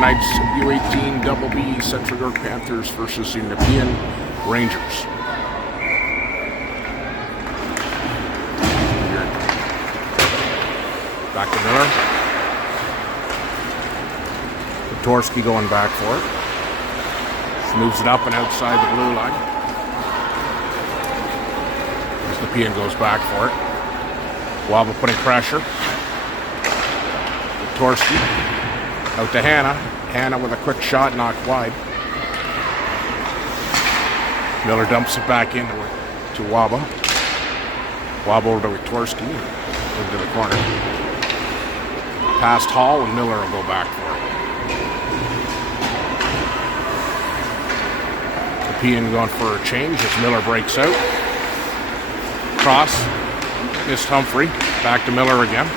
tonight's U18BB Central York Panthers versus the Nepean Rangers. Back to Miller. Torsky going back for it. Moves it up and outside the blue line. As Nepean goes back for it. Waba putting pressure. Torsky out to Hannah. Hannah with a quick shot, knocked wide. Miller dumps it back into it to Waba. Waba over to Torsky into the corner. Past Hall, and Miller will go back for it. Nepean going for a change as Miller breaks out. Cross. Missed Humphrey. Back to Miller again.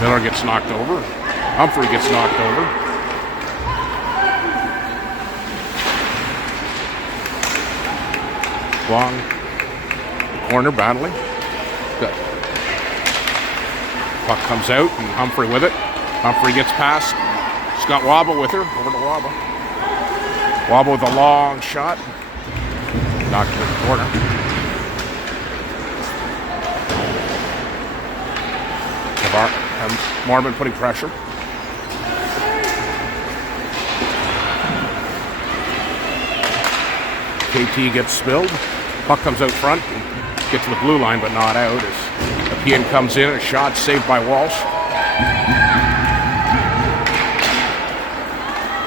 Miller gets knocked over. Humphrey gets knocked over. Long corner battling. Good. Puck comes out and Humphrey with it. Humphrey gets past. She's got Waba with her. Over to Waba. Waba with a long shot. Knocked to the corner. Marvin putting pressure. KT gets spilled. Puck comes out front. Gets to the blue line, but not out. As Nepean comes in, a shot saved by Walsh.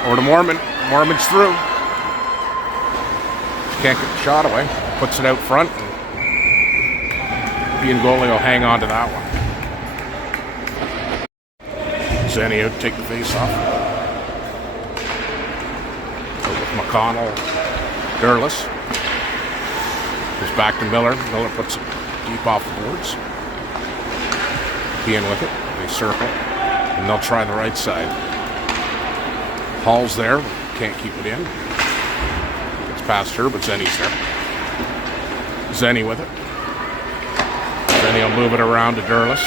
Over to Mormon. Mormon's through. Can't get the shot away. Puts it out front. Nepean goalie will hang on to that one. Zenny out to take the face off. Out with McConnell. Durless. Goes back to Miller. Miller puts it deep off the boards. Nepean with it. They circle. And they'll try the right side. Hall's there. Can't keep it in. Gets past her, but Zenny's there. Zenny with it. Zenny will move it around to Durless.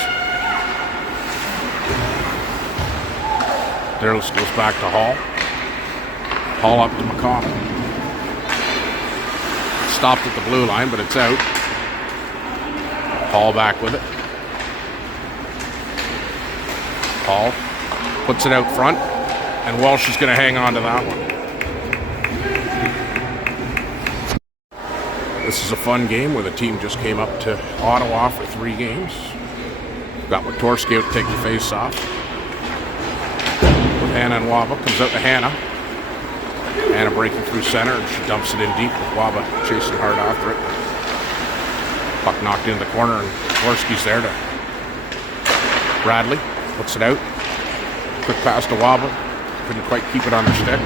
Durless goes back to Hall. Hall up to McConnell. Stopped at the blue line, but it's out. Hall back with it. Hall puts it out front, and Walsh is going to hang on to that one. This is a fun game where the team just came up to Ottawa for 3 games. Got Torsky out to take the face off. Hannah and Waba comes out to Hannah. Hannah breaking through center, and she dumps it in deep with Waba chasing hard after it. Puck knocked into the corner, and Torsky's there to Bradley. Puts it out. Quick pass to Waba. Couldn't quite keep it on her stick.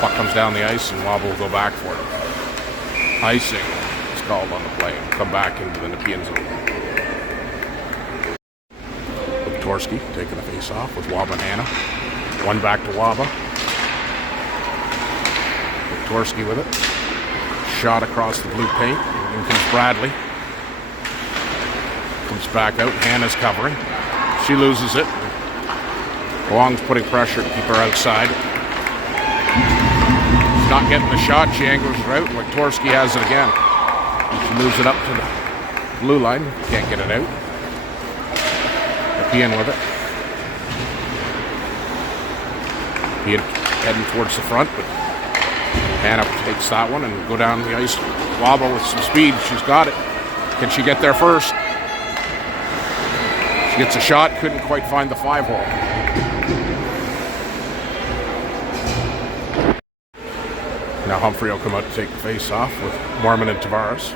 Puck comes down the ice, and Waba will go back for it. Icing is called on the play. Come back into the Nepean zone. Torsky taking the face off with Waba and Hannah. One back to Waba. Torsky with it. Shot across the blue paint. In comes Bradley. Comes back out. Hannah's covering. She loses it. Wong's putting pressure to keep her outside. She's not getting the shot. She angles her out. Like Torsky has it again. She moves it up to the blue line. Can't get it out. Nepean with it. Nepean heading towards the front, but Hannah takes that one and go down the ice. Waba with some speed. She's got it. Can she get there first? She gets a shot. Couldn't quite find the 5-hole. Now Humphrey will come out to take the face off with Mormon and Tavares.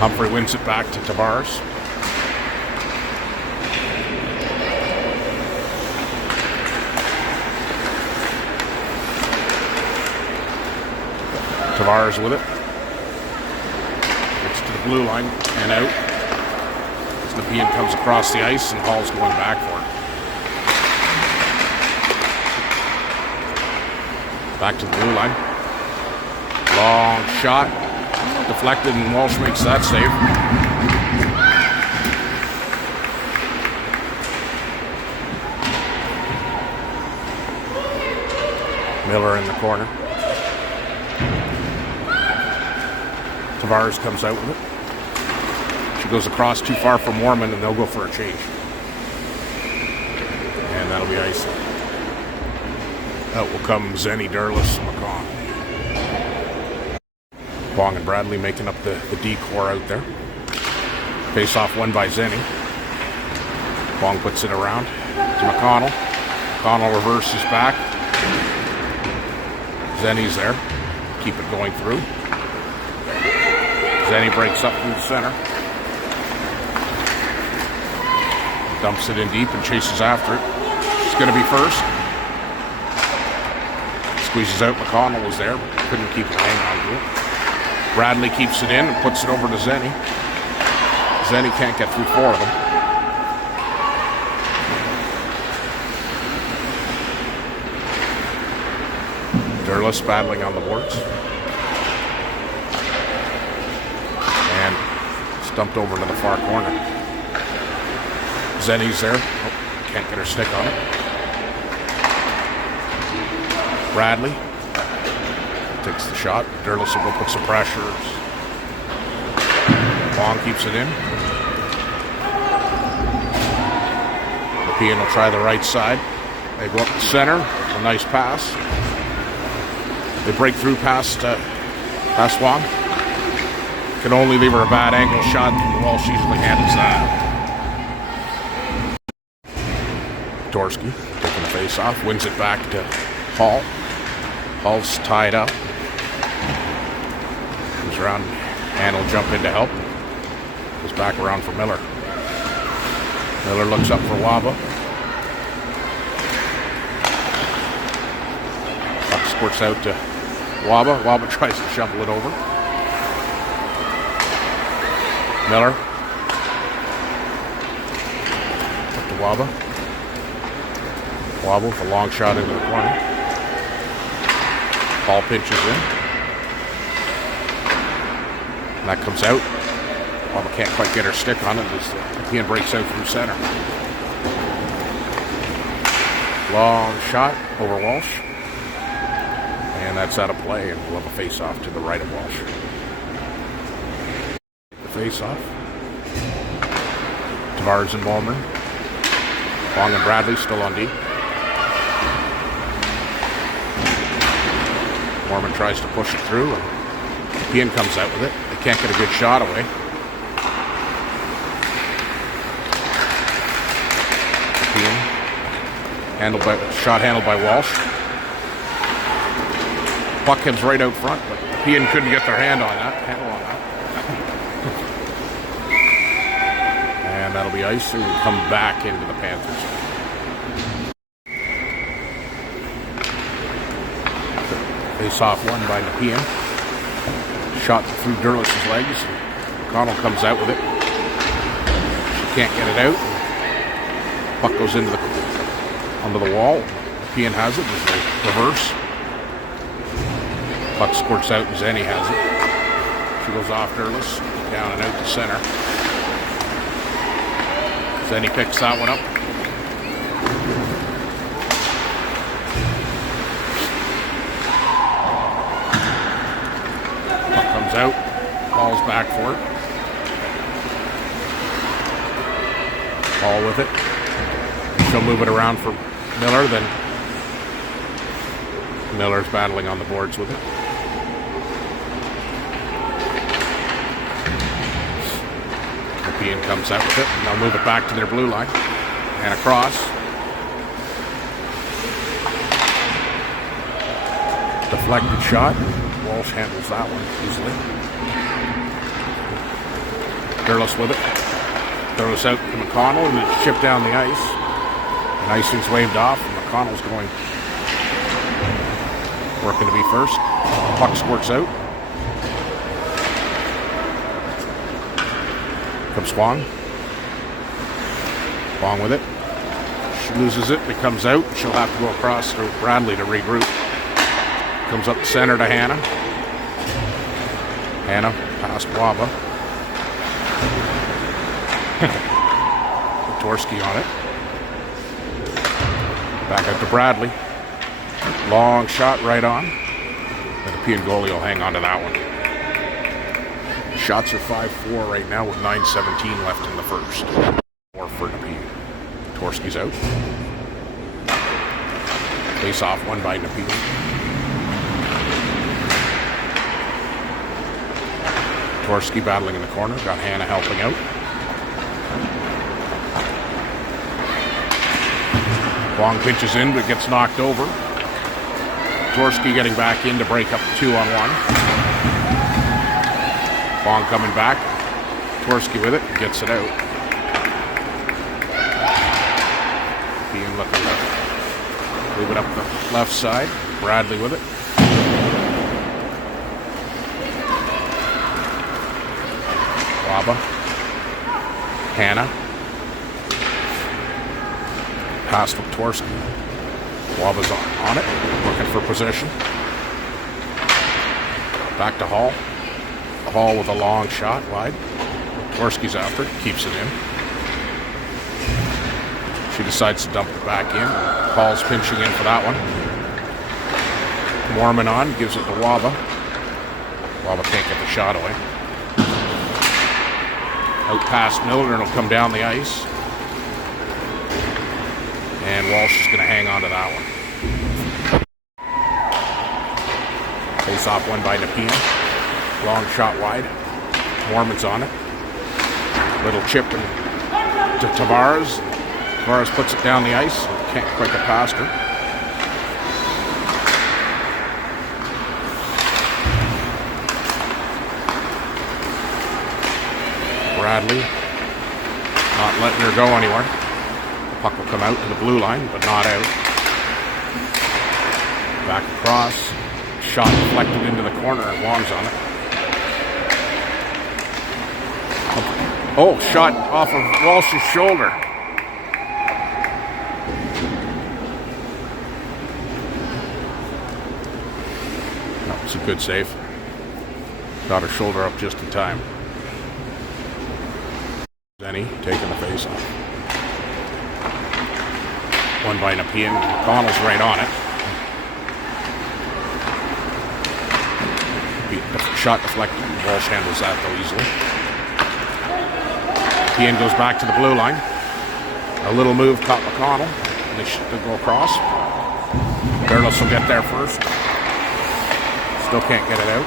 Humphrey wins it back to Tavares. Tavares with it. Gets to the blue line and out. As Nepean comes across the ice and Hall's going back for it. Back to the blue line. Long shot. Deflected and Walsh makes that save. Miller in the corner. Tavares comes out with it. She goes across too far for Mormon, and they'll go for a change. And that'll be ice. Out will come Zenny, Durlis, and McCaw. Wong and Bradley making up the D-core out there. Face off won by Zenny. Wong puts it around to McConnell. McConnell reverses back. Zenny's there. Keep it going through. Zenny breaks up through the center. Dumps it in deep and chases after it. It's going to be first. Squeezes out. McConnell was there, but couldn't keep it hanging on to it. Bradley keeps it in and puts it over to Zenny. Zenny can't get through four of them. Durlis battling on the boards. And stumped over to the far corner. Zenny's there. Oh, can't get her stick on it. Bradley takes the shot. Durlis will go put some pressure. Wong keeps it in. Nepean will try the right side. They go up the center. A nice pass. They break through past Wong. Can only leave her a bad angle shot. Walsh usually handles that. Dorsky taking the face off. Wins it back to Hall. Hall's tied up. Comes around and will jump in to help. Goes back around for Miller. Miller looks up for Waba. Puck squirts out to Waba. Waba tries to shovel it over. Miller. Up to Waba. Waba with a long shot into the corner. Ball pinches in. And that comes out. Waba can't quite get her stick on it as Nepean breaks out through center. Long shot over Walsh. And that's out of play, and we'll have a face-off to the right of Walsh. The face-off. Tavares and Walmer. Wong and Bradley still on D. Mormon tries to push it through, and Nepean comes out with it. They can't get a good shot away. Nepean shot handled by Walsh. Puck comes right out front, but Nepean couldn't get their handle on that. And that'll be ice, and we come back into the Panthers. Face-off won by Nepean. Shot through Durlis' legs. McConnell comes out with it. She can't get it out. Puck goes into onto the wall. Nepean has it. There's a reverse. Puck squirts out and Zenny has it. She goes off Durlis. Down and out to center. Zenny picks that one up. Out, falls back for it. Ball with it. She'll move it around for Miller, then Miller's battling on the boards with it. Nepean comes out with it, and they'll move it back to their blue line and across. Deflected shot. Walsh handles that one easily. Durlis with it. Throws out to McConnell, and it's chipped down the ice. And icing's waved off, and McConnell's working to be first. Puck squirts out. Comes Wong. Wong with it. She loses it, it comes out. She'll have to go across to Bradley to regroup. Comes up the center to Hannah. Hannah past Waba. Dorsky on it. Back out to Bradley. Long shot right on. The Nepean goalie will hang on to that one. Shots are 5-4 right now with 9:17 left in the first. 4 for Nepean. Torski's out. Face off one by Nepean. Torski battling in the corner. Got Hannah helping out. Wong pinches in but gets knocked over. Torski getting back in to break up the 2-on-1. Wong coming back. Torski with it. Gets it out. Being looking to move it up the left side. Bradley with it. Waba. Hannah. Pass from Torski. Waba's on it. Looking for position. Back to Hall. Hall with a long shot wide. Torski's after it. Keeps it in. She decides to dump it back in. Hall's pinching in for that one. Mormon on, gives it to Waba. Waba can't get the shot away. Out past Miller, and it'll come down the ice. And Walsh is going to hang on to that one. Face off one by Nepean. Long shot wide. Mormon's on it. Little chip to Tavares. Tavares puts it down the ice. Can't quite get past her. Bradley not letting her go anywhere. The puck will come out to the blue line, but not out. Back across. Shot deflected into the corner, and Wong's on it. Oh, shot off of Walsh's shoulder. That was a good save. Got her shoulder up just in time. Denny taking the face off. One by Nepean. Connell's right on it. Shot deflected. Walsh handles that though easily. Nepean goes back to the blue line. A little move caught McConnell. And they should go across. Berlos will get there first. Still can't get it out.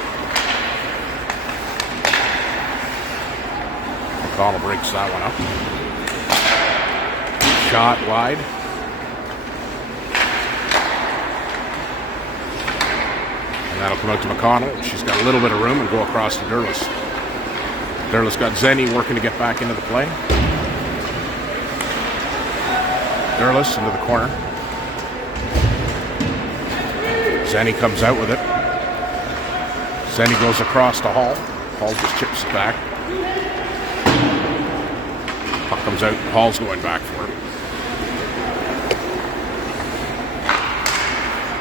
McConnell breaks that one up. Shot wide. And that'll come out to McConnell. She's got a little bit of room and go across to Derlis. Derlis got Zenny working to get back into the play. Derlis into the corner. Zenny comes out with it. Zenny goes across to Hall. Hall just chips it back. Puck comes out. Hall's going back for it.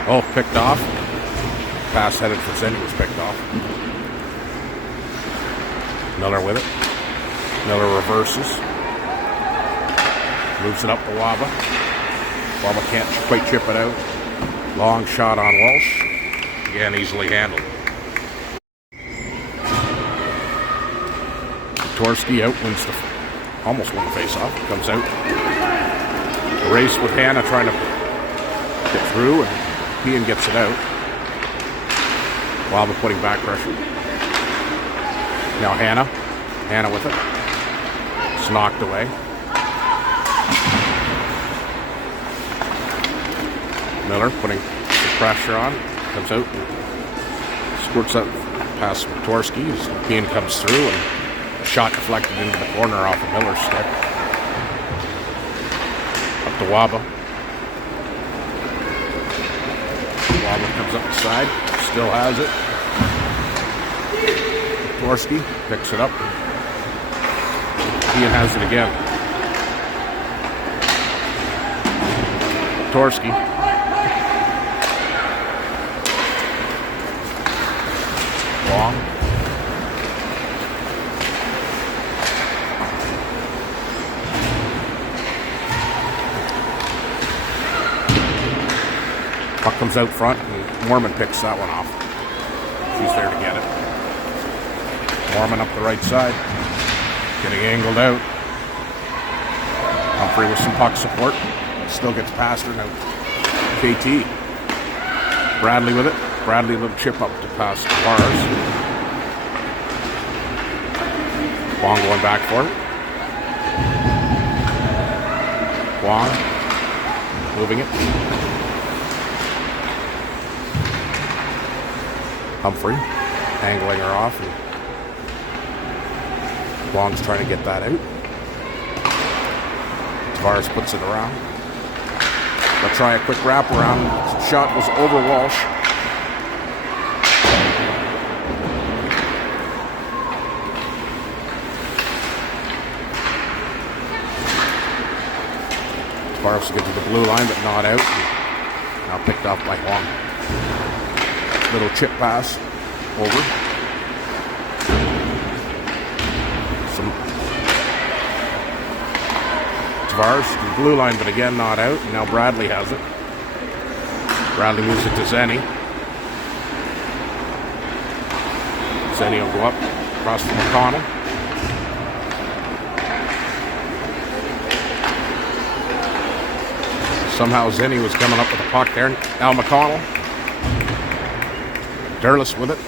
Oh, picked off. Pass headed for Zenny was picked off. Miller with it. Miller reverses. Moves it up to Waba. Waba can't quite chip it out. Long shot on Walsh. Again, easily handled. Torski out, almost won the face-off. Comes out. A race with Hannah trying to get through, and Nepean gets it out. Waba putting back pressure. Now Hannah. Hannah with it. It's knocked away. Miller putting the pressure on. Comes out and squirts that past Torski. Nepean comes through and a shot deflected into the corner off of Miller's stick. Up to Waba. Waba comes up the side. Still has it. Torski picks it up. Nepean has it again. Torski. Long. Puck comes out front, and Mormon picks that one off. She's there to get it. Mormon up the right side, getting angled out. Humphrey with some puck support, still gets past her now. KT. Bradley with it. Bradley a little chip up to pass Bars. Wong going back for it. Wong moving it. Humphrey angling her off. And Wong's trying to get that out. Tavares puts it around. They'll try a quick wraparound. Shot was over Walsh. Tavares will get to the blue line, but not out. Now picked off by Wong. Little chip pass over. Tavares to the blue line, but again not out. And now Bradley has it. Bradley moves it to Zenny. Zenny will go up across from McConnell. Somehow Zenny was coming up with the puck there. Now McConnell. Derlis with it.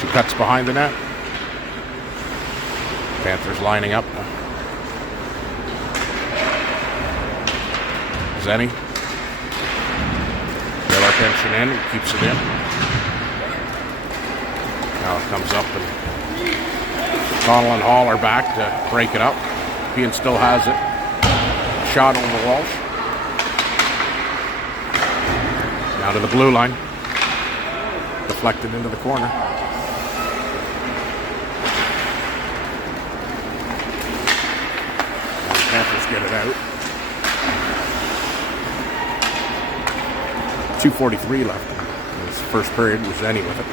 She cuts behind the net. Panthers lining up. Zenny. Miller pinching in. He keeps it in. Now it comes up and Connell and Hall are back to break it up. Nepean still has it. Shot over Walsh. Now to the blue line. Deflected into the corner. And the Panthers get it out. 2:43 left. In this first period was Zenny with it.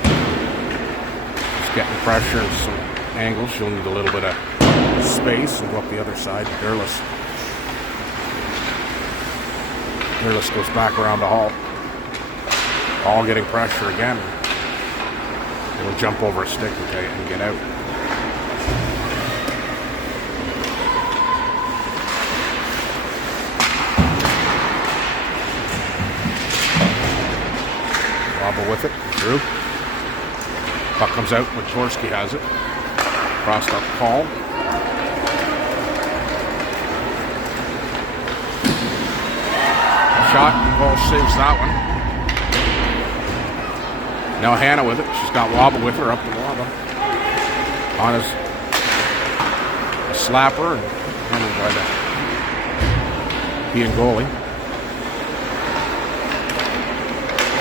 Just getting pressure and some angles. She'll need a little bit of space and go up the other side. Derlis goes back around the Hall. All getting pressure again. It'll jump over a stick and get out. Wobble with it. Through. Puck comes out. Wojtorski has it. Crossed up Paul. Shot. Walsh saves that one. Now Hannah with it. She's got Wobble with her up to Wobble. On his slapper and handled by the Nepean goalie.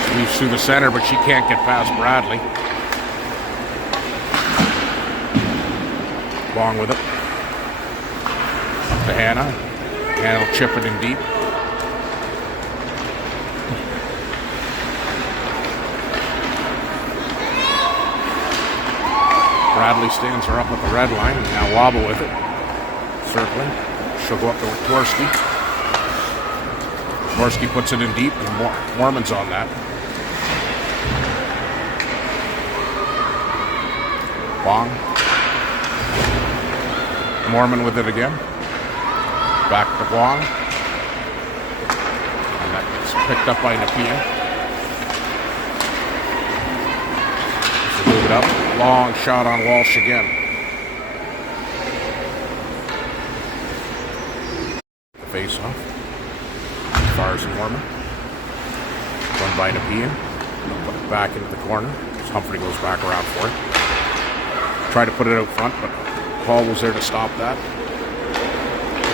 She leaves through the center, but she can't get past Bradley. Long with it. Up to Hannah. Hannah will chip it in deep. Bradley stands her up at the red line, and now Wobble with it. Circling. She'll go up to Wojtorski. Wojtorski puts it in deep, and Mormon's on that. Wong. Mormon with it again. Back to Wong. And that gets picked up by Nepean. Move it up. Long shot on Walsh again. The face off. Fires and Mormon. Run by Nepean. Put it back into the corner. As Humphrey goes back around for it. Tried to put it out front, but Paul was there to stop that.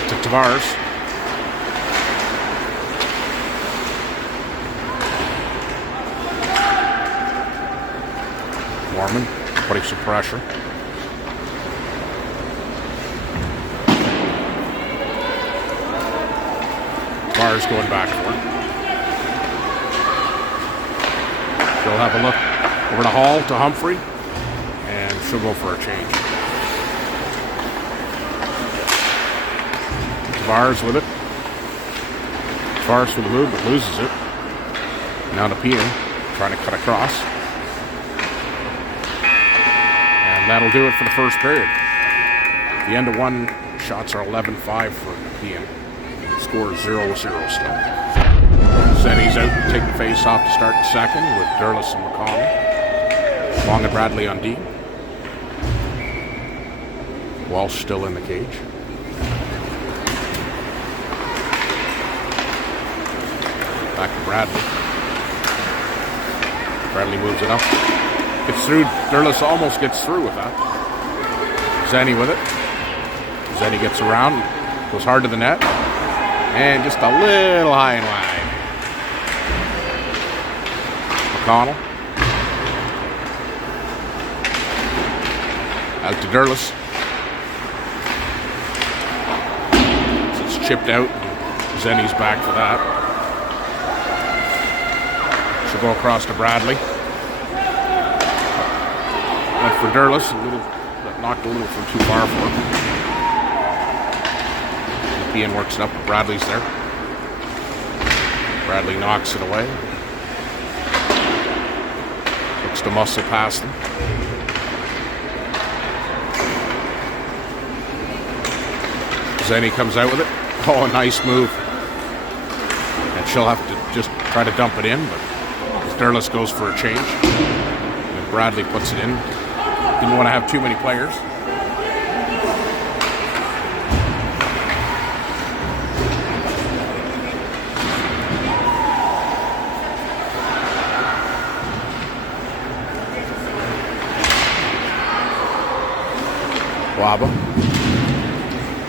To Tavares. Mormon putting some pressure. Tavares going back for it. She'll have a look over to Hall, to Humphrey, and she'll go for a change. Tavares with it. Tavares with the move, but loses it. Now Nepean trying to cut across. And that'll do it for the first period. At the end of one, shots are 11-5 for Nepean. Score is 0-0 still. Zenny's out to take the face off to start the second with Durlis and McConnell. Long and Bradley on D. Walsh still in the cage. Back to Bradley. Bradley moves it up. Gets through. Durlis almost gets through with that. Zenny with it. Zenny gets around. Goes hard to the net. And just a little high and wide. McConnell. Out to Durlis. It's chipped out. Zenny's back for that. She'll go across to Bradley. Went for Durlis. Knocked a little from too far for him. Nepean works it up. Bradley's there. Bradley knocks it away. Looks to muscle past them. Zenny comes out with it. Oh, a nice move. And she'll have to just try to dump it in, but Durlis goes for a change. And Bradley puts it in. Didn't want to have too many players.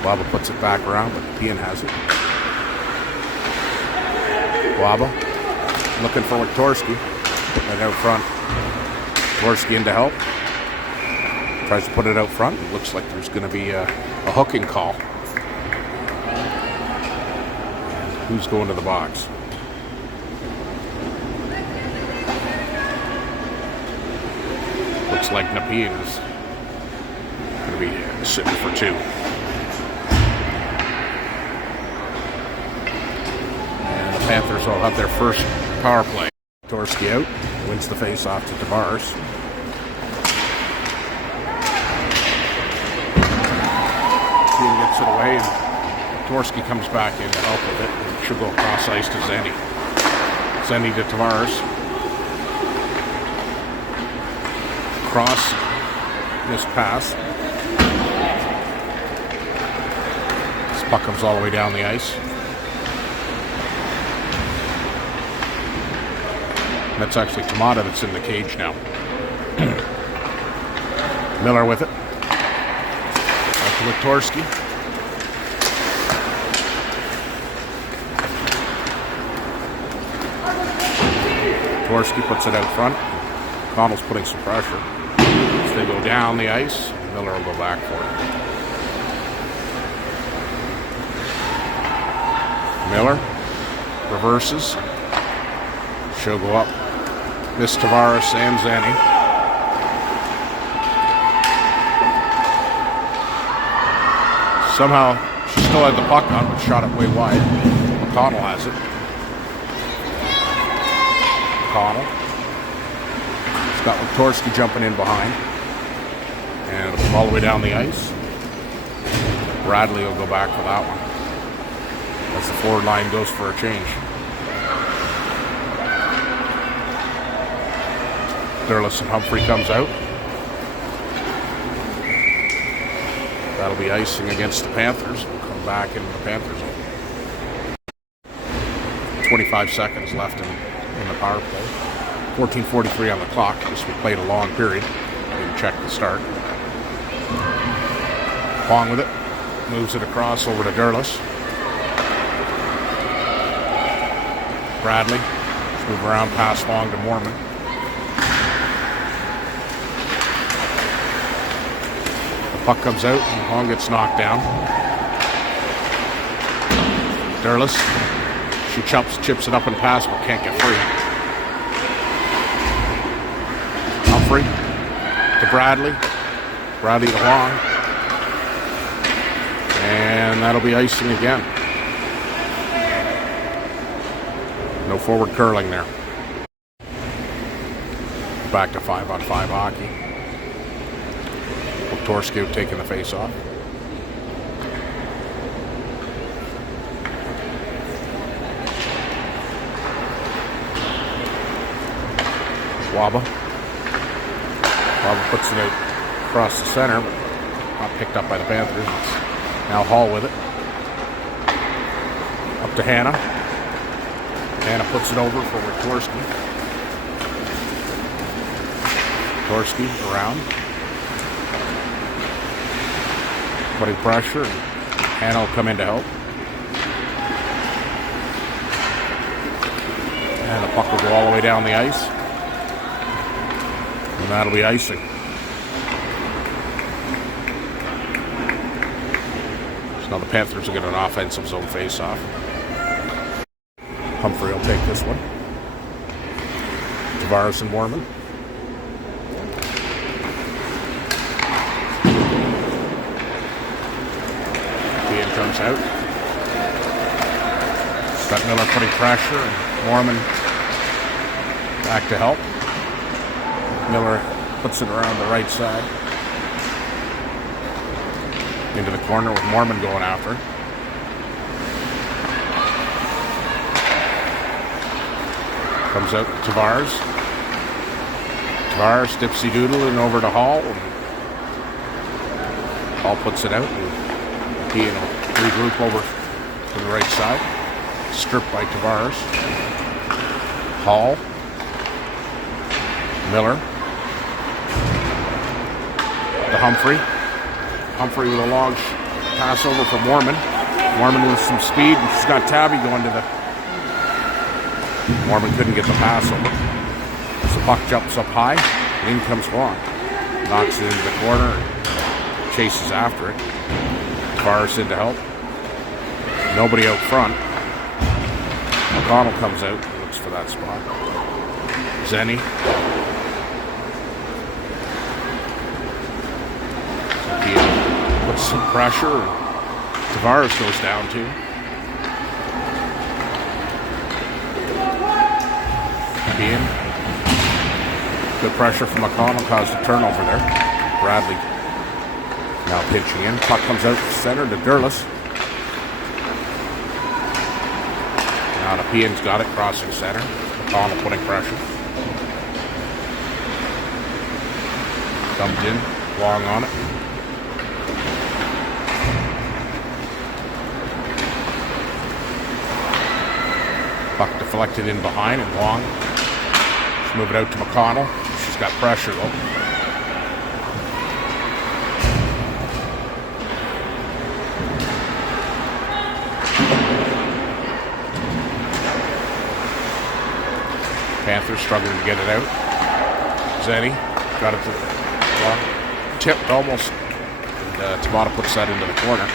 Waba puts it back around, but Nepean has it. Waba looking for Wiktorski right out front. Wiktorski in to help. Tries to put it out front. It looks like there's going to be a hooking call. Who's going to the box? Looks like Nepean is going to be sitting for two. And the Panthers will have their first power play. Torski out, wins the face off to Tavares. Nepean gets it away, and Torski comes back in to help with it. And she'll go across ice to Zenny. Zenny to Tavares. Cross, this pass. This puck comes all the way down the ice. That's actually Kanata that's in the cage now. Miller with it. Back to Wiktorski. Wiktorski puts it out front. Connell's putting some pressure. As they go down the ice, Miller will go back for it. Miller reverses. She'll go up. Miss Tavares and Zenny. Somehow she still had the puck on, but shot it way wide. McConnell has it. McConnell. He's got Wiktorski jumping in behind. And it'll come all the way down the ice. Bradley will go back for that one. As the forward line goes for a change. Durlis and Humphrey comes out. That'll be icing against the Panthers. We'll come back into the Panthers. 25 seconds left in the power play. 14:43 on the clock. Just we played a long period. Didn't check the start. Long with it. Moves it across over to Durlis. Bradley. Let's move around past Long to Mormon. Puck comes out and Long gets knocked down. Durlis. She chips it up and pass, but can't get free. Humphrey to Bradley. Bradley to Long. And that'll be icing again. No forward curling there. back to 5-on-5 hockey. Torski taking the face off. Waba puts it out across the center, but not picked up by the Panthers. It's now Hall with it. Up to Hannah. Hannah puts it over for Torski. Torski around. Putting pressure, and Hannah will come in to help. And the puck will go all the way down the ice. And that'll be icing. So now the Panthers will get an offensive zone face-off. Humphrey will take this one. Tavares and Warman. Nepean comes out. Got Miller putting pressure, and Warman back to help. Miller puts it around the right side. Into the corner with Mormon going after. Comes out Tavares. Tavares dipsy doodling over to Hall. Hall puts it out. And he regroup over to the right side. Stripped by Tavares. Hall. Miller. To Humphrey. Humphrey with a long pass over for Mormon. Mormon with some speed, and she's got Tabby going to the... Mormon couldn't get the pass over. So the puck jumps up high, and in comes Wong. Knocks it into the corner, and chases after it. Tavares in to help. Nobody out front. McConnell comes out and looks for that spot. Zenny. Puts some pressure, and Tavares goes down too. Nepean. Good pressure from McConnell caused a turnover there. Bradley now pinching in. Puck comes out to center to Durless. Now Nepean's got it crossing center. McConnell putting pressure. Comes in, Long on it. Puck deflected in behind, and Long. She's moving out to McConnell. She's got pressure though. Panthers struggling to get it out. Zenny got it to Long. Tipped almost. And Tamata puts that into the corner.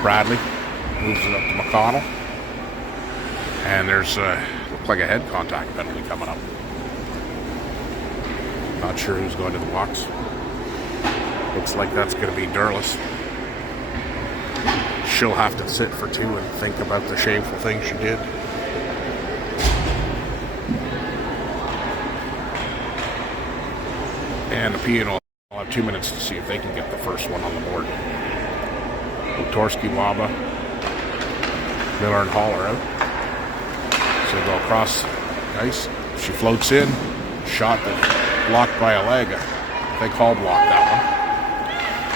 Bradley moves it up to McConnell. And there's looks like a head contact penalty coming up. Not sure who's going to the box. Looks like that's going to be Durless. She'll have to sit for 2 and think about the shameful thing she did. And Nepean will have 2 minutes to see if they can get the first one on the board. Torski, Waba, Miller and Hall are out. So they go across the ice. She floats in. Shot that blocked by a leg. I think Hall blocked that one.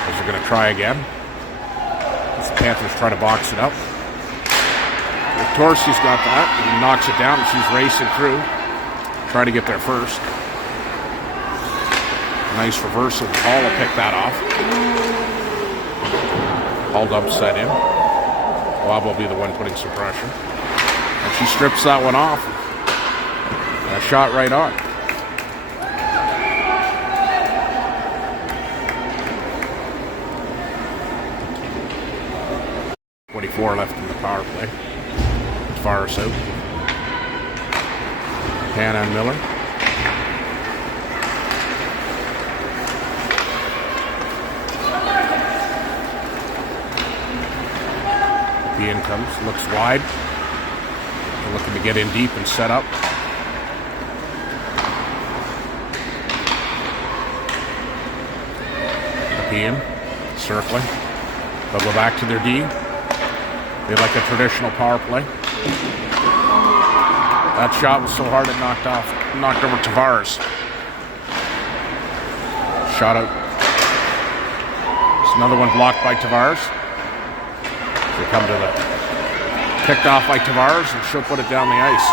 As they're going to try again. As the Panthers try to box it up. Torski's got that. And he knocks it down, and she's racing through. Trying to get there first. Nice reversal. Hall will pick that off. Hall dumps that in. Bob will be the one putting some pressure. And she strips that one off. And a shot right on. .24 left in the power play. Tavares out. Hannah and Miller. Nepean comes, looks wide. They're looking to get in deep and set up. Nepean circling. They'll go back to their D. They like a traditional power play. That shot was so hard it knocked over Tavares. Shot out. There's another one blocked by Tavares. They come to the picked off by Tavares, and she'll put it down the ice.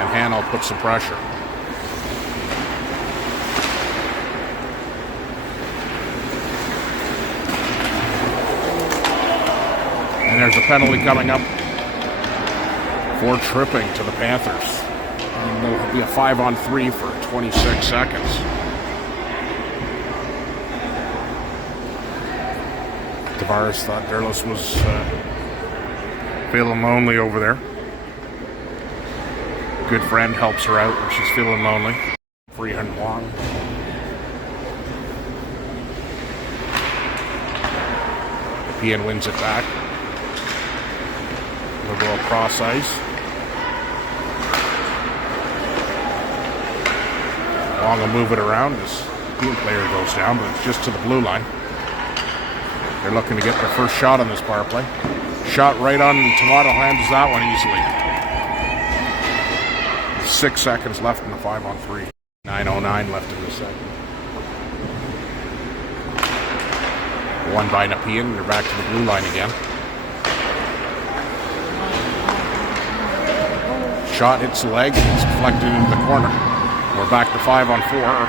And Hannah will put some pressure. And there's a penalty coming up for tripping to the Panthers. And there'll be a 5-on-3 for 26 seconds. Tavares thought Derlis was feeling lonely over there. Good friend helps her out when she's feeling lonely. Freehand long. Nepean wins it back. They'll go across ice. Long will move it around as the player goes down, but it's just to the blue line. They're looking to get their first shot on this power play. Shot right on Tomato, handles that one easily. There's 6 seconds left in the 5-on-3. 9:09 left in the second. One by Nepean. They're back to the blue line again. Shot hits the leg. It's deflected into the corner. We're back to 5-on-4.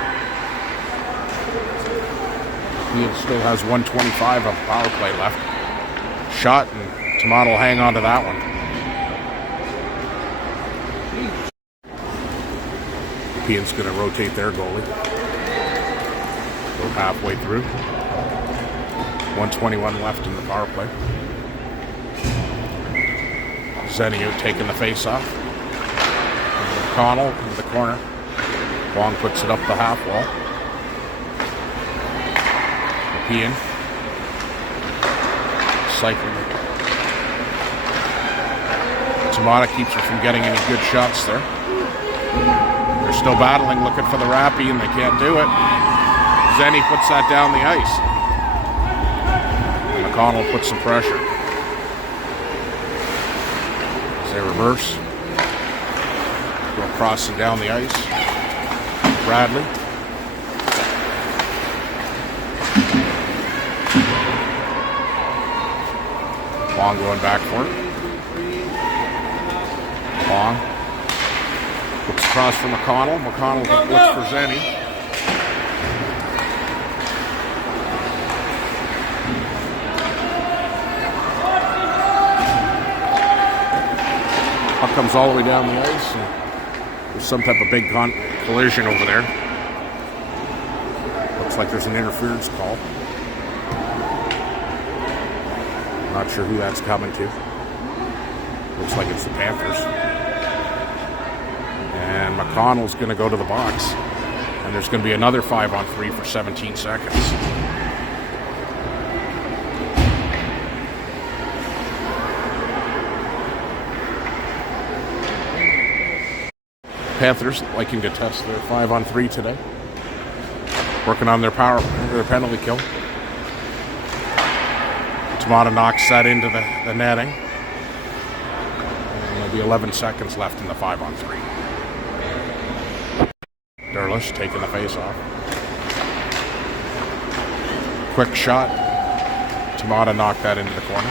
He still has 1:25 of power play left. Shot, and Tomato will hang on to that one. Nepean's going to rotate their goalie. Go halfway through. 1:21 left in the power play. Zenio taking the face off. McConnell in the corner. Wong puts it up the half wall. Nepean cycling. Tomato keeps her from getting any good shots there. They're still battling, looking for the wrappy, and they can't do it. Zenny puts that down the ice. And McConnell puts some pressure. As they reverse. Go across and down the ice. Bradley. Long going back for it. Long. Looks across for McConnell. McConnell looks for Zenny. Puck comes all the way down the ice. And there's some type of big collision over there. Looks like there's an interference call. Not sure who that's coming to. Looks like it's the Panthers. And McConnell's going to go to the box. And there's going to be another 5-on-3 for 17 seconds. Panthers liking to test their 5-on-3 today. Working on their penalty kill. Tomato knocks that into the netting. And there'll be 11 seconds left in the 5-on-3. Derlis taking the face off. Quick shot. Tomato knocked that into the corner.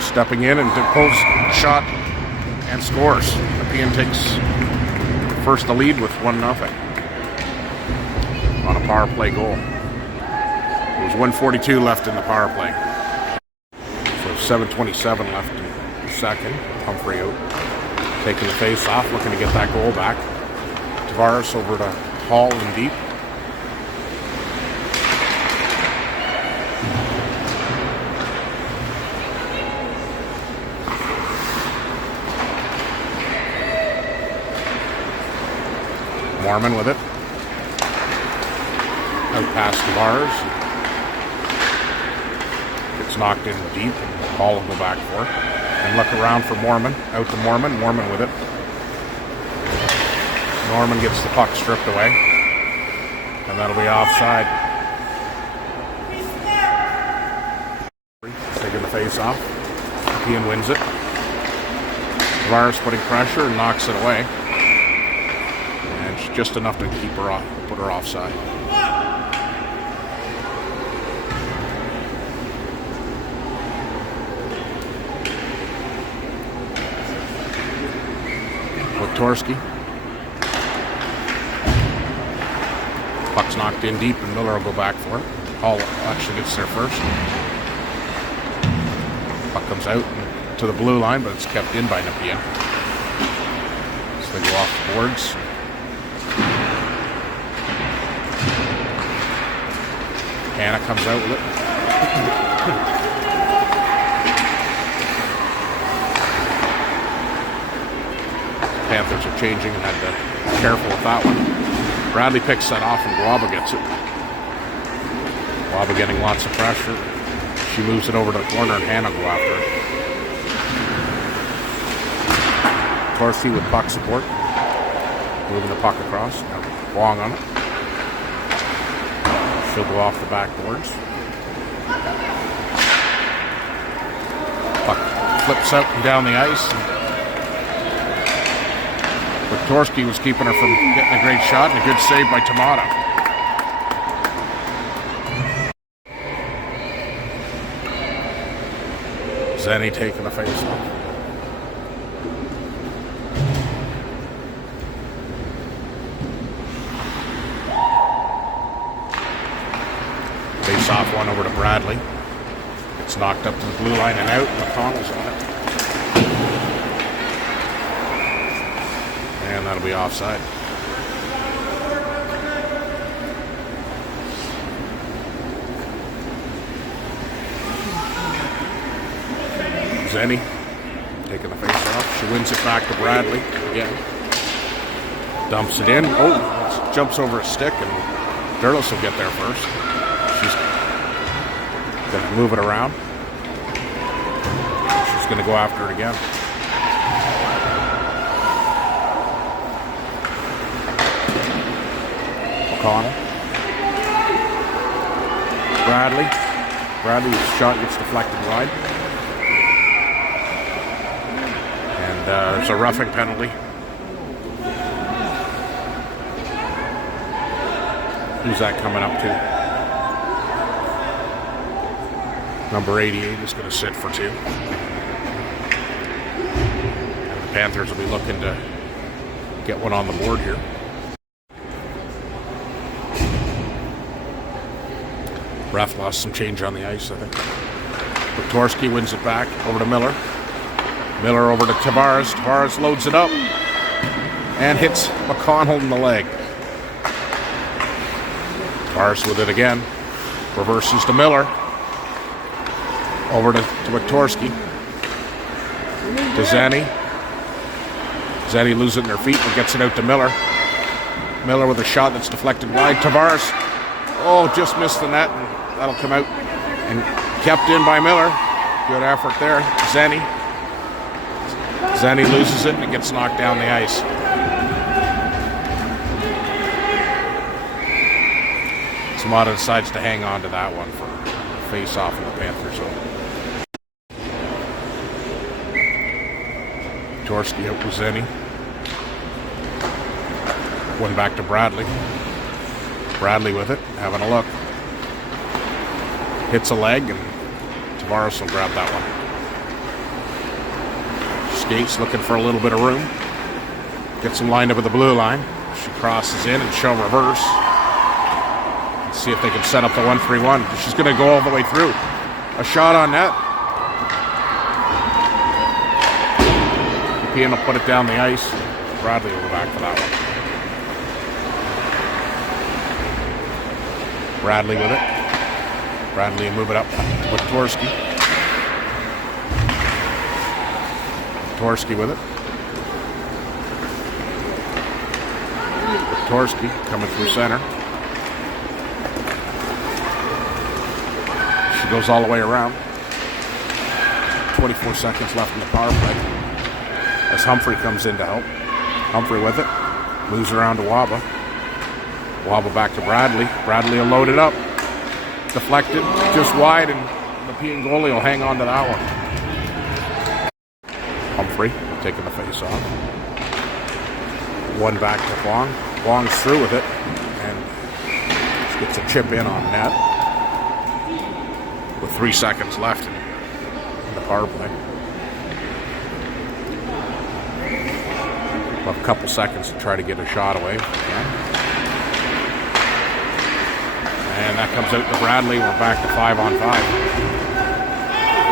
Stepping in and pulls shot and scores. Nepean takes first the lead with 1-0 on a power play goal. It was 1:42 left in the power play. So 7:27 left in the second. Humphrey out. Taking the face off, looking to get that goal back. Tavares over to Hall and deep. Mormon with it. Out past Tavares. Gets knocked in deep. Hall will go back for it. And look around for Mormon. Out to Mormon. Mormon with it. Norman gets the puck stripped away. And that'll be offside. Taking the face off. Nepean wins it. Tavares putting pressure and knocks it away. And it's just enough to keep her off, put her offside. Torski. Puck's knocked in deep and Miller will go back for it. Hall actually gets there first. Puck comes out to the blue line, but it's kept in by Nepean. So they go off the boards. Kanata comes out with it. Panthers are changing and had to be careful with that one. Bradley picks that off and Guava gets it. Guava getting lots of pressure. She moves it over to the corner and Hannah go after it. Torsi with puck support. Moving the puck across. Now Wong on it. She'll go off the backboards. Puck flips out and down the ice. But Torski was keeping her from getting a great shot and a good save by Kanata. Zenny taking the face off. Face off one over to Bradley. It's knocked up to the blue line and out. McConnell's on it. And that'll be offside. Zenny taking the face off. She wins it back to Bradley again. Dumps it in. Oh, jumps over a stick and Derlis will get there first. She's going to move it around. She's going to go after it again. O'Connell. Bradley's shot gets deflected wide. And there's a roughing penalty. Who's that coming up to? Number 88 is going to sit for 2. And the Panthers will be looking to get one on the board here. Ref lost some change on the ice, I think. Torski wins it back over to Miller. Miller over to Tavares. Tavares loads it up and hits McConnell in the leg. Tavares with it again. Reverses to Miller. Over to Torski. To Zenny. Zenny loses it in her feet and gets it out to Miller. Miller with a shot that's deflected wide. Tavares. Oh, just missed the net. And that'll come out and kept in by Miller. Good effort there. Zenny loses it and it gets knocked down the ice. Samata decides to hang on to that one for face-off in the Panthers zone. Torski out with Zenny. One back to Bradley. Bradley with it, having a look. Hits a leg, and Tavares will grab that one. Skates looking for a little bit of room. Gets him lined up at the blue line. She crosses in and she'll reverse. Let's see if they can set up the 1-3-1. She's going to go all the way through. A shot on net. Nepean will put it down the ice. Bradley will go back for that one. Bradley with it. Bradley will move it up with Torski. Torski with it. Torski coming through center. She goes all the way around. 24 seconds left in the power play. As Humphrey comes in to help. Humphrey with it. Moves around to Waba. Waba back to Bradley. Bradley will load it up. Deflected, just wide, and the Nepean goalie will hang on to that one. Humphrey taking the face off. One back to Huang. Huang's through with it, and gets a chip in on net. With 3 seconds left in the power play. A couple seconds to try to get a shot away. And that comes out to Bradley. We're back to 5-on-5.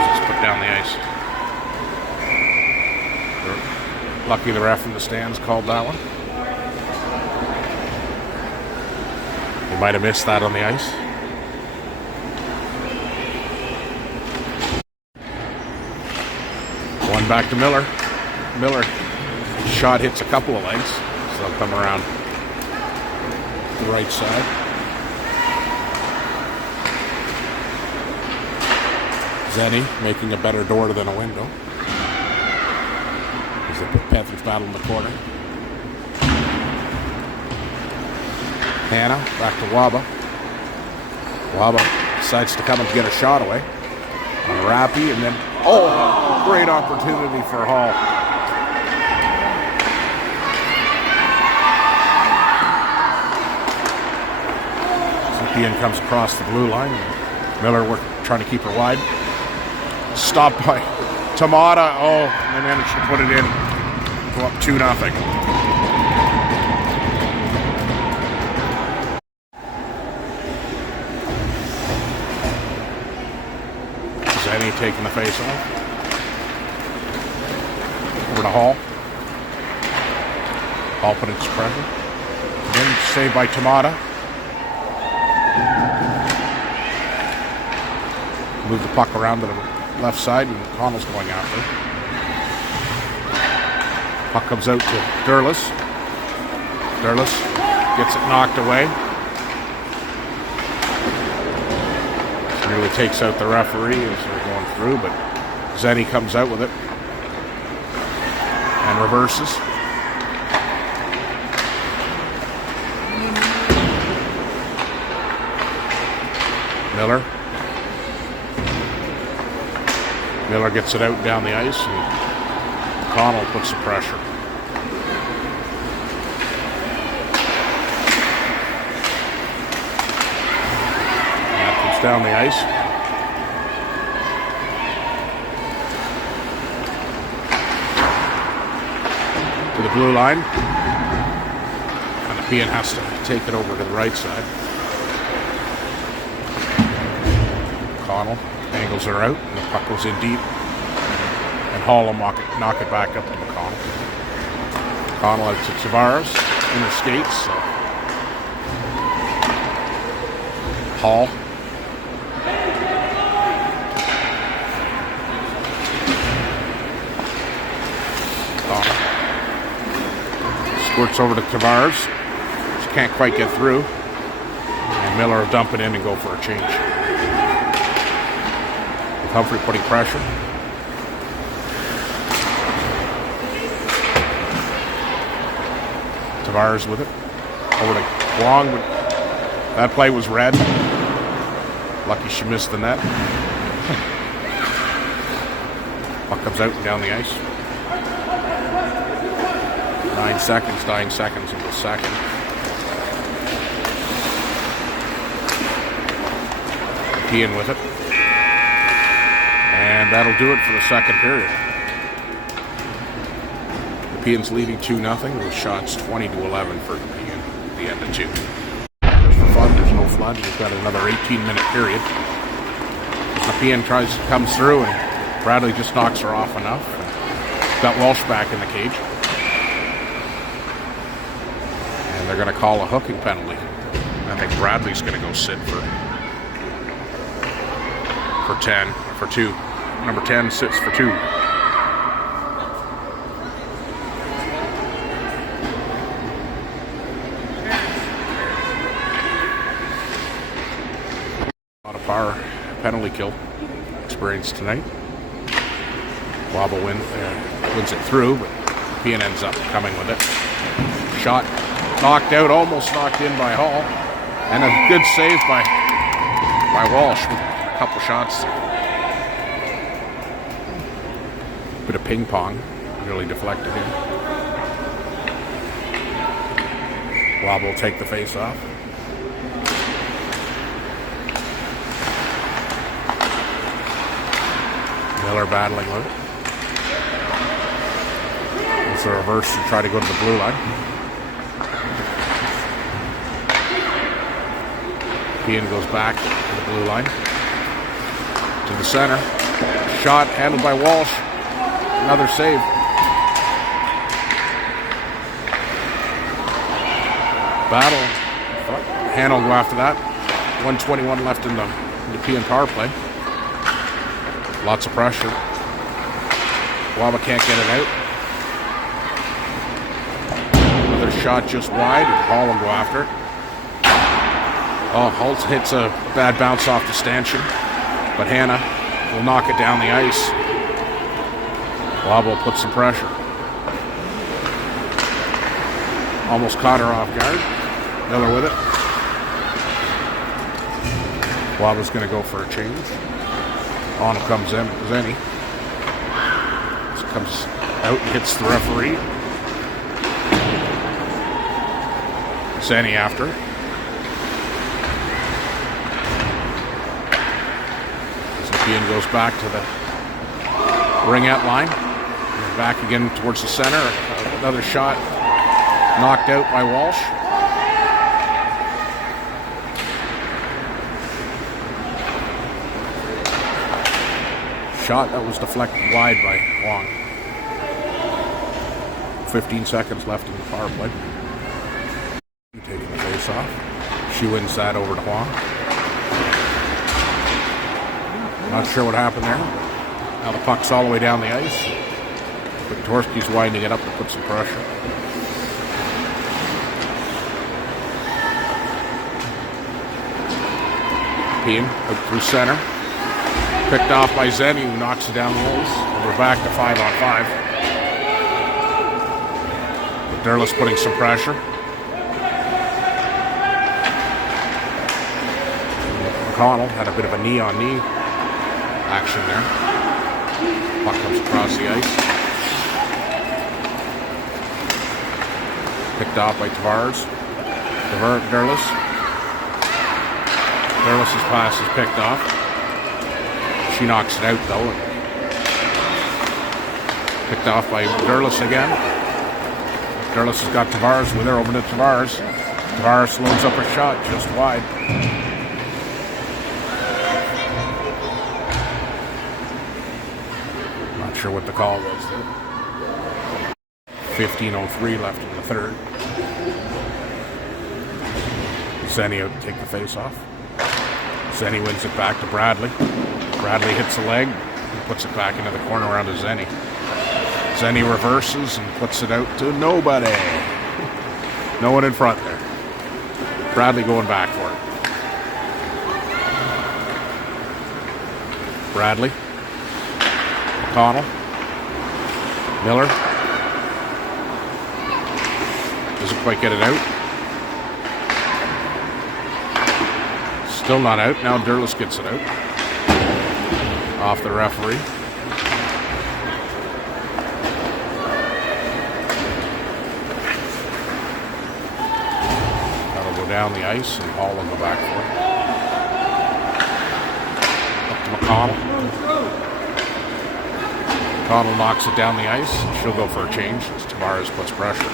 Just put down the ice. Lucky the ref in the stands called that one. He might have missed that on the ice. One back to Miller. Miller. Shot hits a couple of legs, so they'll come around the right side. Zenny making a better door than a window. As the Panthers battle in the corner. Hannah back to Waba. Waba decides to come and get a shot away on Rappy, and then great opportunity for Hall. Nepean comes across the blue line. Miller trying to keep her wide. Stopped by Tamata. They managed to put it in. Go up 2-0. Zenny taking the face off. Over to Hall. Hall putting some pressure. Then saved by Tamata. Move the puck around to the left side, and Connell's going after. Puck comes out to Durlis. Durlis gets it knocked away. Nearly takes out the referee as they're going through, but Zenny comes out with it and reverses. Miller. Miller gets it out down the ice, and Connell puts the pressure. That comes down the ice. To the blue line. And Nepean has to take it over to the right side. Connell angles her out, and the puck goes in deep. And Hall will knock it back up to McConnell. McConnell out to Tavares in the skates. So. Hall. Squirts over to Tavares. She can't quite get through. And Miller will dump it in and go for a change. Humphrey putting pressure. Tavares with it. Over to Huang. That play was red. Lucky she missed the net. Puck comes out and down the ice. 9 seconds into the second. Nepean with it. And that'll do it for the second period. Nepean's leading 2-0 with shots 20-11 for Nepean at the end of 2. Just for fun, there's no flood. We've got another 18-minute period. Nepean comes through, and Bradley just knocks her off enough. Got Walsh back in the cage. And they're going to call a hooking penalty. I think Bradley's going to go sit for 2. Number 10 sits for 2. A lot of power penalty kill experience tonight. Waba wins it through, but Nepean ends up coming with it. Shot knocked out, almost knocked in by Hall. And a good save by Walsh with a couple shots. Bit of ping pong, really deflected in. Wob will take the face off. Miller battling with it. It's a reverse to try to go to the blue line. Nepean goes back to the blue line. To the center. Shot handled by Walsh. Another save. Battle. Hand will go after that. 1:21 left in the Nepean power play. Lots of pressure. Waba can't get it out. Another shot just wide. Hall will go after it. Oh, Holt hits a bad bounce off the stanchion. But Hannah will knock it down the ice. Waba will put some pressure. Almost caught her off guard. Miller with it. Waba's going to go for a change. On comes in Zenny. Comes out and hits the referee. Zenny after. Nepean goes back to the ringette line. And back again towards the center. Another shot knocked out by Walsh. Shot that was deflected wide by Wong. 15 seconds left in the power play. Taking the face off. She wins that over to Huang. Not sure what happened there. Now the puck's all the way down the ice. But Torski's winding it up to put some pressure. Nepean out through center. Picked off by Zenny, who knocks it down the ice. And we're back to 5-on-5. But Derlis putting some pressure. McConnell had a bit of a knee-on-knee action there. Puck comes across the ice. Picked off by Tavares. Derlis. Derlis' pass is picked off. She knocks it out though. Picked off by Derlis again. Derlis has got Tavares with her, over to Tavares. Tavares loads up her shot just wide. Not sure what the call was there. 15:03 left in the third. Zenny out to take the face off. Zenny wins it back to Bradley. Bradley hits the leg and puts it back into the corner around to Zenny. Zenny reverses and puts it out to nobody. No one in front there. Bradley going back for it. Bradley. McConnell. Miller. Doesn't quite get it out. Still not out. Now Derlis gets it out. Off the referee. That'll go down the ice and Hall will go back for it. Up to McConnell. McConnell knocks it down the ice. She'll go for a change as Tavares puts pressure.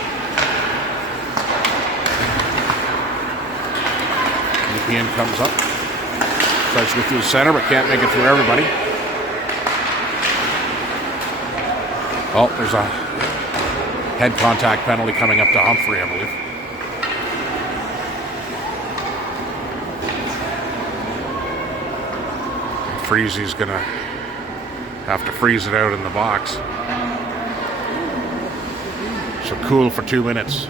Nepean comes up. Tries to go through the center but can't make it through everybody. Oh, there's a head contact penalty coming up to Humphrey, I believe. Freezy's going to have to freeze it out in the box. So cool for 2 minutes.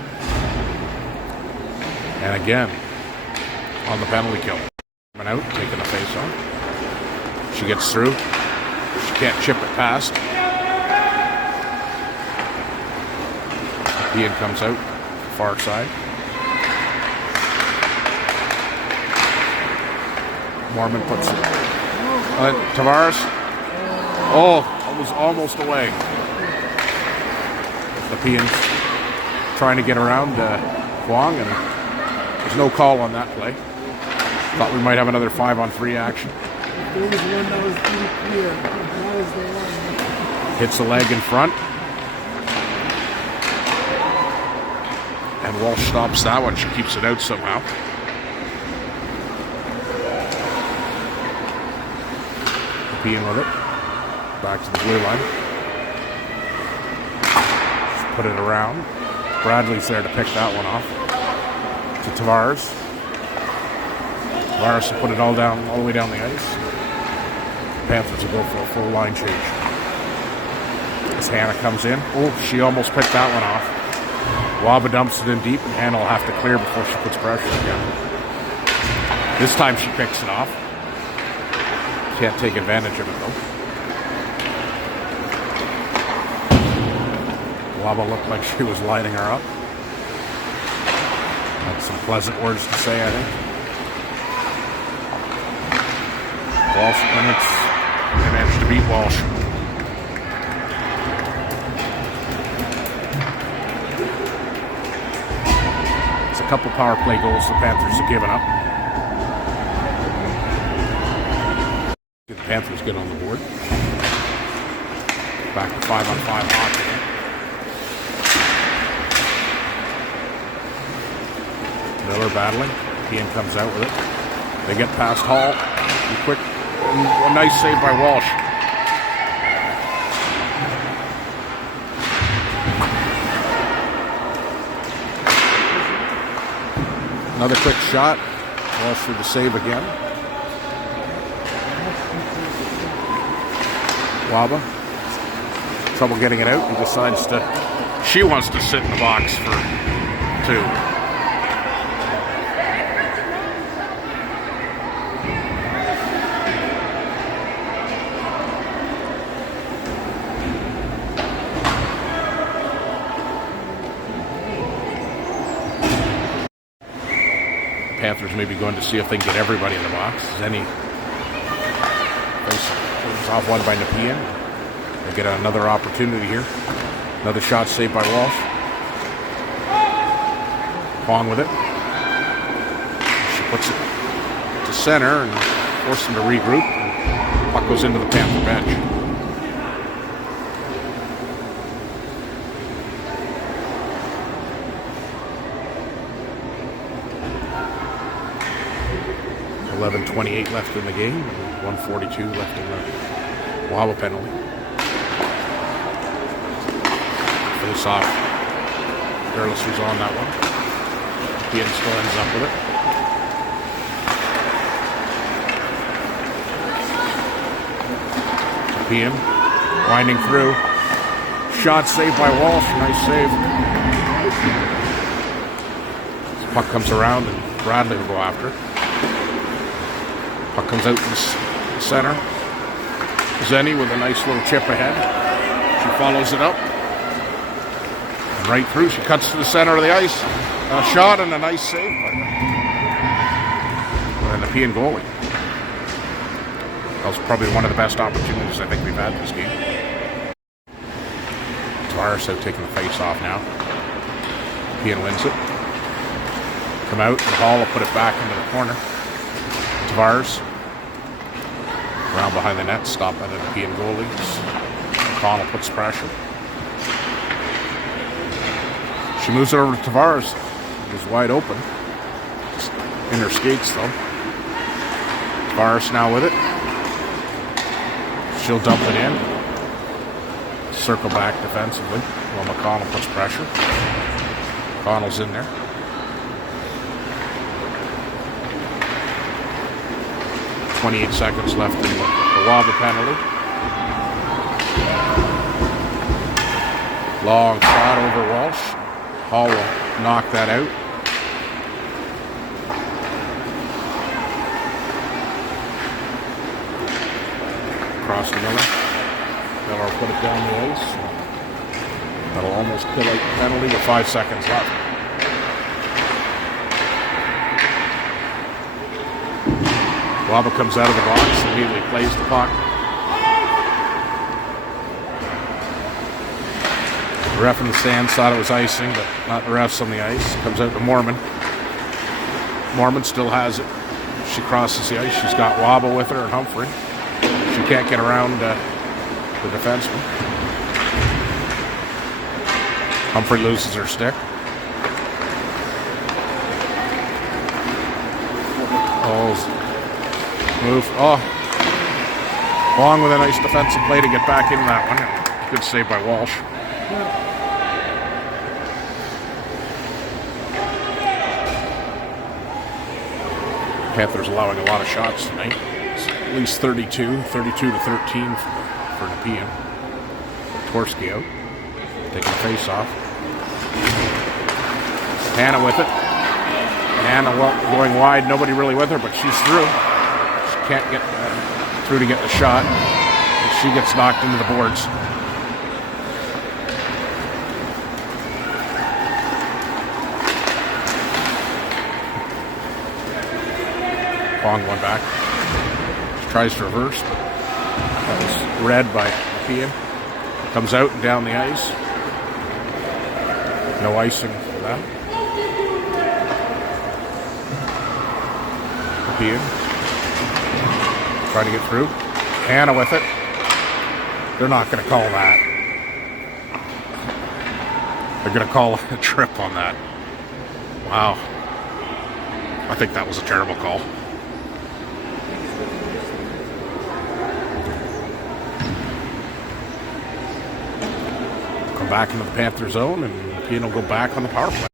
And again, on the penalty kill. Coming out, taking the face off. She gets through. She can't chip it past. Nepean comes out, far side. Mormon puts it. Tavares. Oh, it was almost away. Nepean trying to get around Kwong, and there's no call on that play. Thought we might have another 5-on-3 action. There was one that was pretty clear. That was the one. Hits the leg in front. And Walsh stops that one. She keeps it out somehow. Nepean with it. Back to the blue line. Just put it around. Bradley's there to pick that one off. To Tavares. Tavares will put it all the way down the ice. Panthers will go for a full line change. As Hannah comes in. Oh, she almost picked that one off. Waba dumps it in deep, and Hannah will have to clear before she puts pressure again. This time she picks it off. Can't take advantage of it though. Waba looked like she was lighting her up. Had some pleasant words to say, I think. Walsh, and they managed to beat Walsh. It's a couple power play goals the Panthers have given up. The Panthers get on the board. Back to 5-on-5 hockey. Miller battling. Nepean comes out with it. They get past Hall. Quick, a nice save by Walsh. Another quick shot. Walsh for the save again. Waba. Trouble getting it out. He decides she wants to sit in the box for 2. Panthers maybe going to see if they can get everybody in the box. Zenny goes off one by Nepean. They get another opportunity here. Another shot saved by Walsh. Kwong with it. She puts it to center and forces them to regroup. Puck goes into the Panther bench. .28 left in the game, 1:42 left in the Waba penalty. Face off. Careless was on that one. Nepean still ends up with it. Nepean winding through. Shot saved by Walsh. Nice save. This puck comes around and Bradley will go after it. Puck comes out in the center. Zenny with a nice little chip ahead. She follows it up. And right through. She cuts to the center of the ice. A shot and a nice save by the Nepean goalie. That was probably one of the best opportunities I think we've had this game. Tavares out taking the face off now. Nepean wins it. Come out. The Hall will put it back into the corner. Tavares around behind the net, stopped by the Nepean goalies. O'Connell puts pressure. She moves it over to Tavares. He's wide open. In her skates though. Tavares now with it. She'll dump it in. Circle back defensively while McConnell puts pressure. McConnell's in there. 28 seconds left in the Waba penalty. Long shot over Walsh. Hall will knock that out. Across to Miller. Miller will put it down the ice. That'll almost kill out the penalty with 5 seconds left. Waba comes out of the box, immediately plays the puck. The ref in the stands thought it was icing, but not the refs on the ice. Comes out to Mormon. Mormon still has it. She crosses the ice. She's got Waba with her and Humphrey. She can't get around the defenseman. Humphrey loses her stick. Move. Oh. Long with a nice defensive play to get back in that one. Good save by Walsh. Panthers allowing a lot of shots tonight. It's at least 32 to 13 for Nepean. Tversky out. Taking the face off. Hannah with it. Hannah going wide. Nobody really with her, but she's through. She can't get through to get the shot. She gets knocked into the boards. Long one back. She tries to reverse, but that was read by Nepean. Comes out and down the ice. No icing for that. Nepean trying to get through. Hannah with it. They're not going to call that. They're going to call a trip on that. Wow. I think that was a terrible call. Come back into the Panther zone, and Nepean will go back on the power play.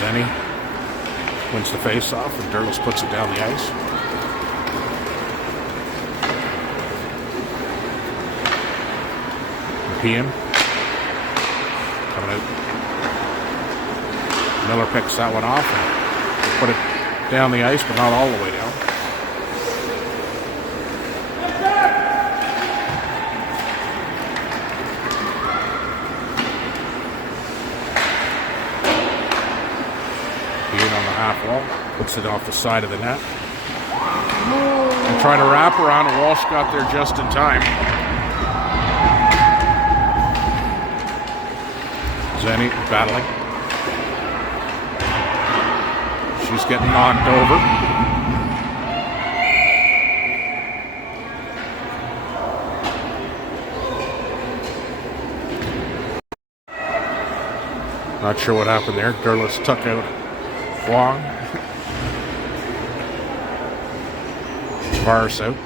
Zenny wins the face-off, and Derlis puts it down the ice. Nepean coming out. Miller picks that one off and put it down the ice, but not all the way down. Half wall, puts it off the side of the net. And trying to wrap around, and Walsh got there just in time. Zenny battling. She's getting knocked over. Not sure what happened there. Derlis took out Wong. Tavares out.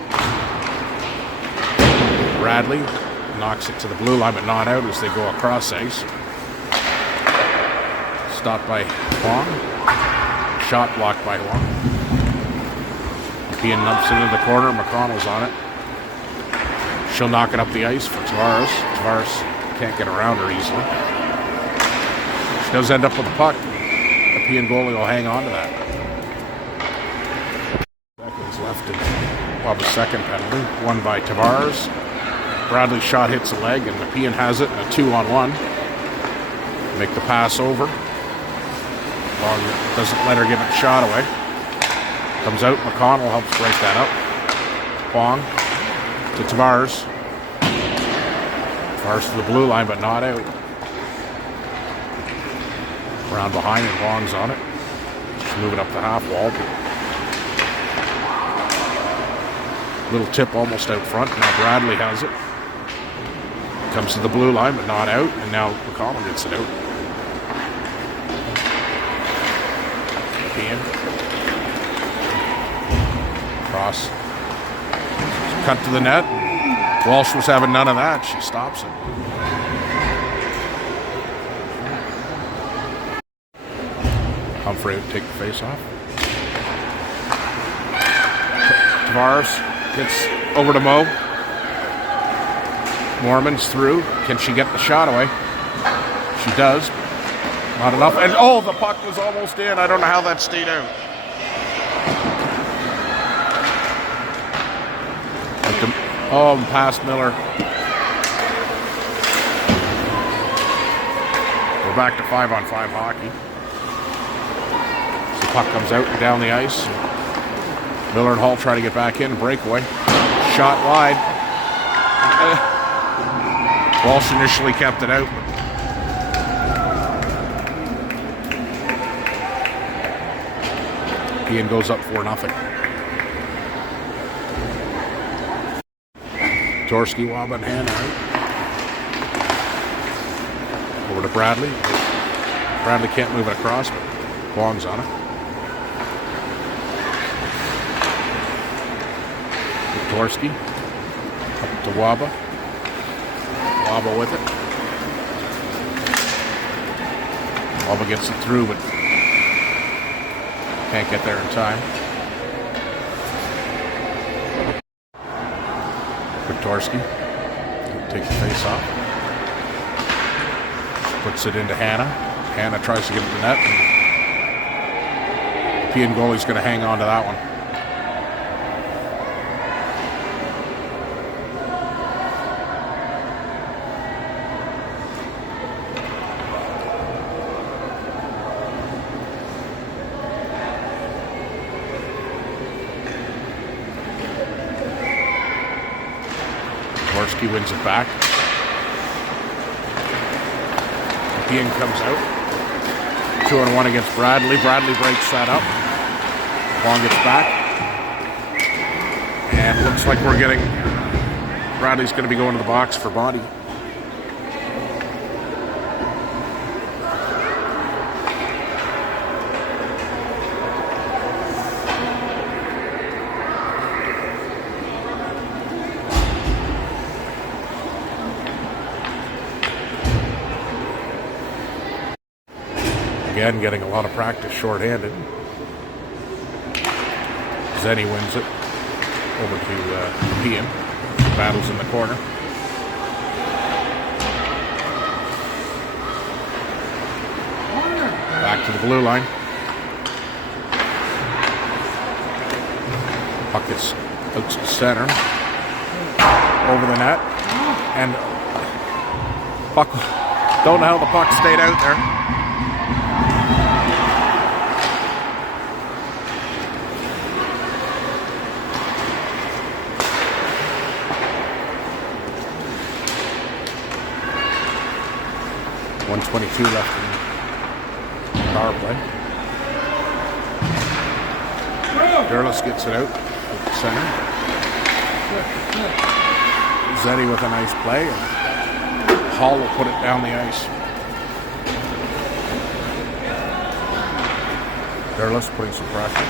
Bradley knocks it to the blue line, but not out as they go across ice. Stopped by Wong. Shot blocked by Wong. Nepean numps it into the corner. McConnell's on it. She'll knock it up the ice for Tavares. Tavares can't get around her easily. She does end up with the puck. Nepean goalie will hang on to that. Seconds left in Waba's second penalty. Won by Tavares. Bradley's shot hits a leg, and Nepean has it in a 2-on-1. Make the pass over. Long doesn't let her give it a shot away. Comes out. McConnell helps break that up. Wong to Tavares. Tavares to the blue line, but not out. Around behind, and Wong's on it. Just moving up the half wall. Little tip almost out front. Now Bradley has it. Comes to the blue line, but not out. And now McConnell gets it out. Nepean. Cross. Cut to the net. Walsh was having none of that. She stops it. Humphrey would take the face off. Tavares gets over to Mo. Mormon's through. Can she get the shot away? She does. Not enough. And oh, the puck was almost in. I don't know how that stayed out. Oh, past Miller. We're back to 5-on-5 hockey. Puck comes out and down the ice. Miller and Hall try to get back in. Breakaway. Shot wide. Walsh initially kept it out. Nepean goes up 4-0. Torski, Waba, and Hannah out. Over to Bradley. Bradley can't move it across, but Kwong's on it. Torski. Up to Waba. Waba with it. Waba gets it through, but can't get there in time. Viktorski take the face off. Puts it into Hannah. Hannah tries to get it to the net. Nepean goalie's going to hang on to that one. Dvorsky wins it back. Nepean comes out. 2-1 against Bradley. Bradley breaks that up. Kwong gets back. And it looks like we're getting... Bradley's going to be going to the box for body. Again, getting a lot of practice shorthanded. Zenny wins it over to Nepean. Battles in the corner. Back to the blue line. Puck gets out to the center. Over the net. And puck, don't know how the puck stayed out there. .22 left in the power play. Derlis gets it out to the center. Zenny with a nice play, and Hall will put it down the ice. Derlis putting some pressure.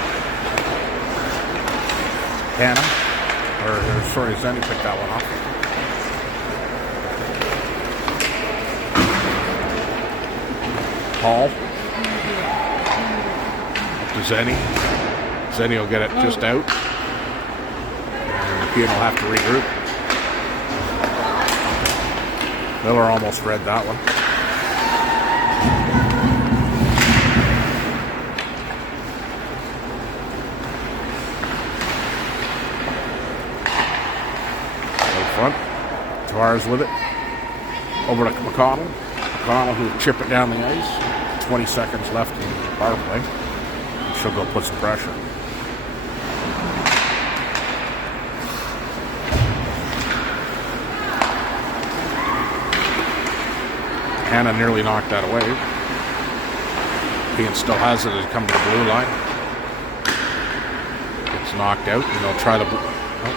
Hannah, Zenny picked that one off. Hall. Up to Zenny. Zenny will get it just out. And Nepean will have to regroup. Miller almost read that one. Out front. Tavares with it. Over to McConnell. McConnell who will chip it down the ice. 20 seconds left in the power play. She'll go put some pressure. Hannah nearly knocked that away. Nepean still has it as it comes to the blue line. Gets knocked out, and they'll try the blue. Oh.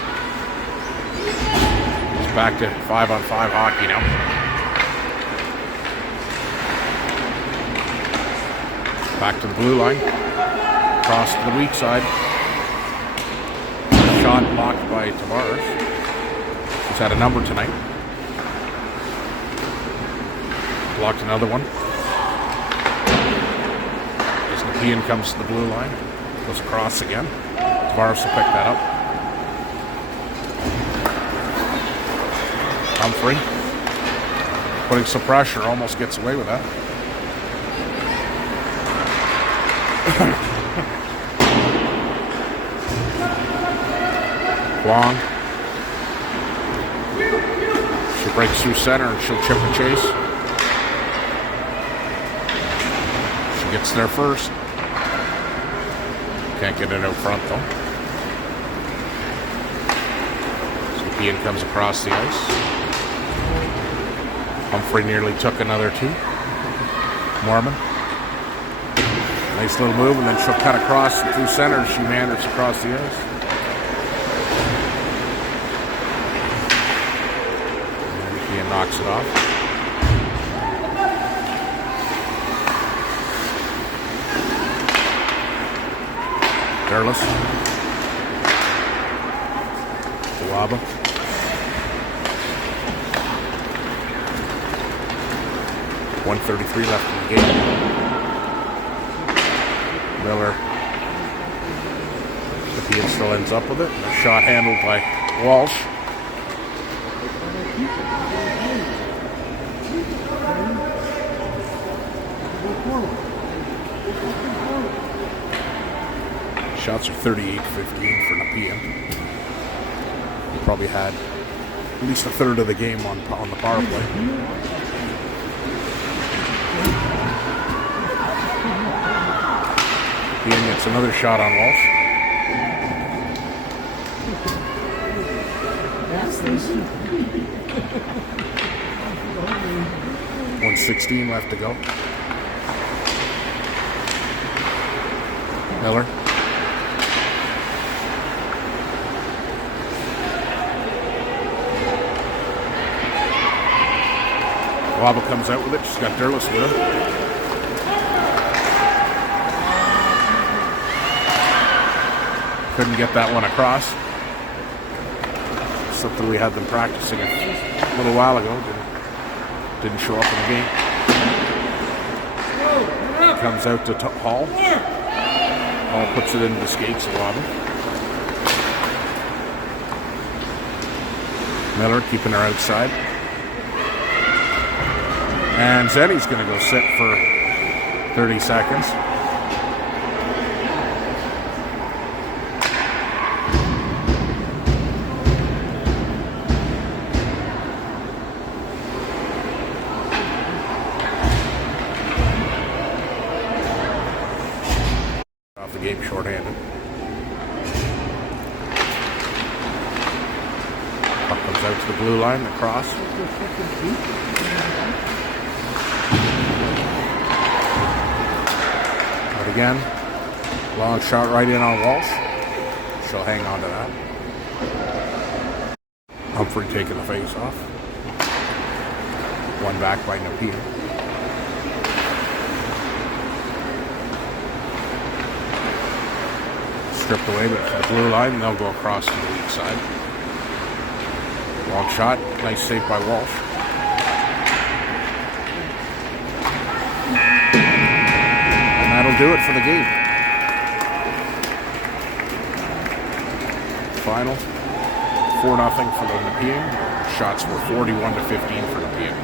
It's back to 5-on-5 hockey now. Back to the blue line. Across to the weak side. Shot blocked by Tavares. He's had a number tonight. Blocked another one. As Nepean comes to the blue line. Goes across again. Tavares will pick that up. Humphrey. Putting some pressure. Almost gets away with that. Kwong. She breaks through center and she'll chip and chase. She gets there first. Can't get it out front though. Nepean comes across the ice. Humphrey nearly took another two. Mormon. Nice little move, and then she'll cut across through center. She meanders across the ice. And Nepean knocks it off. Careless. Waba. .133 left in the game. Miller. Nepean still ends up with it. A shot handled by Walsh. Shots are 38-15 for Nepean. He probably had at least a third of the game on the power play. Nepean gets another shot on Walsh. 1:16 left to go. Miller. Waba comes out with it. She's got Durless with her. Couldn't get that one across. Something we had them practicing a little while ago. Didn't show up in the game. Comes out to Hall. Hall puts it into the skates of Waba. Miller keeping her outside. And Zenny's going to go sit for 30 seconds. Off the game shorthanded. Puck comes out to the blue line, the cross. Again, long shot right in on Walsh. She'll hang on to that. Humphrey taking the face off. One back by Nepean. Stripped away, but the blue line, and they'll go across to the weak side. Long shot, nice save by Walsh. That'll do it for the game. Final 4-0 for the Nepean. Shots were 41-15 for Nepean.